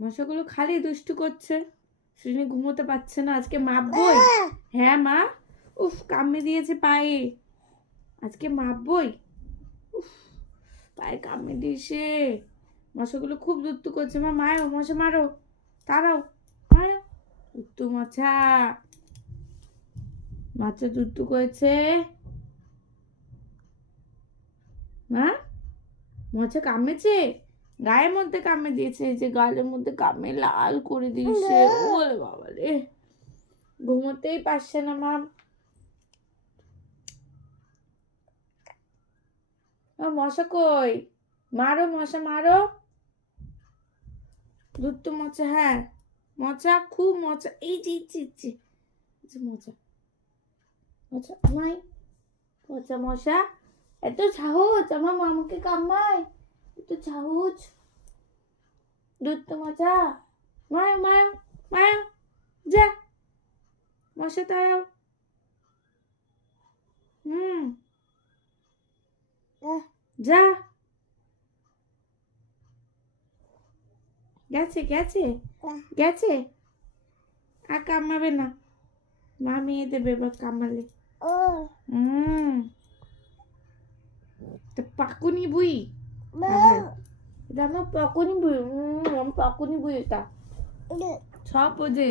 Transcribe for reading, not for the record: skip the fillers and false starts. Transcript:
মশাগুলো খালি দুষ্টু করছে। শ্রীনি ঘুমোতে পারছে না। আজকে মাপবই। হ্যাঁ মা। উফ, কামড়ে দিয়েছে পায়ে। আজকে মাপবই। উফ, পায়ে কামড়ে দিয়েছে। মশাগুলো খুব দুষ্টু করছে। মা মারো, মশা মারো, তাড়াও, মারো। দুষ্টু মশা, মাছা দুষ্টু করেছে। মা, মশা কামড়েছে, গায়ের মধ্যে কামড়ে দিয়েছে। এই যে গালের মধ্যে কামড়ে লাল করে দিয়েছে। ওরে বাবা রে, ঘুমোতেই পারছে না মা। মশা কই? মারো, মশা মারো। দুধ মশা, হ্যাঁ মশা, খুব মশা। এই যে মশা, মশা নাই। মশা মশা, এত সাহস আমার মামাকে কামড়ায়, এত সাহস। দুধ মশা, মারো মারো মারো, যা মশা তাড়াও। যা। গেছে গেছে গেছে। আর কামড়াবে না, মা মেয়ে দেবে এবার কামড়ালে। পাকুনি বুই, এটা আমার পাকুনি বুই। পাকুনি বুই এটা সব বোঝে।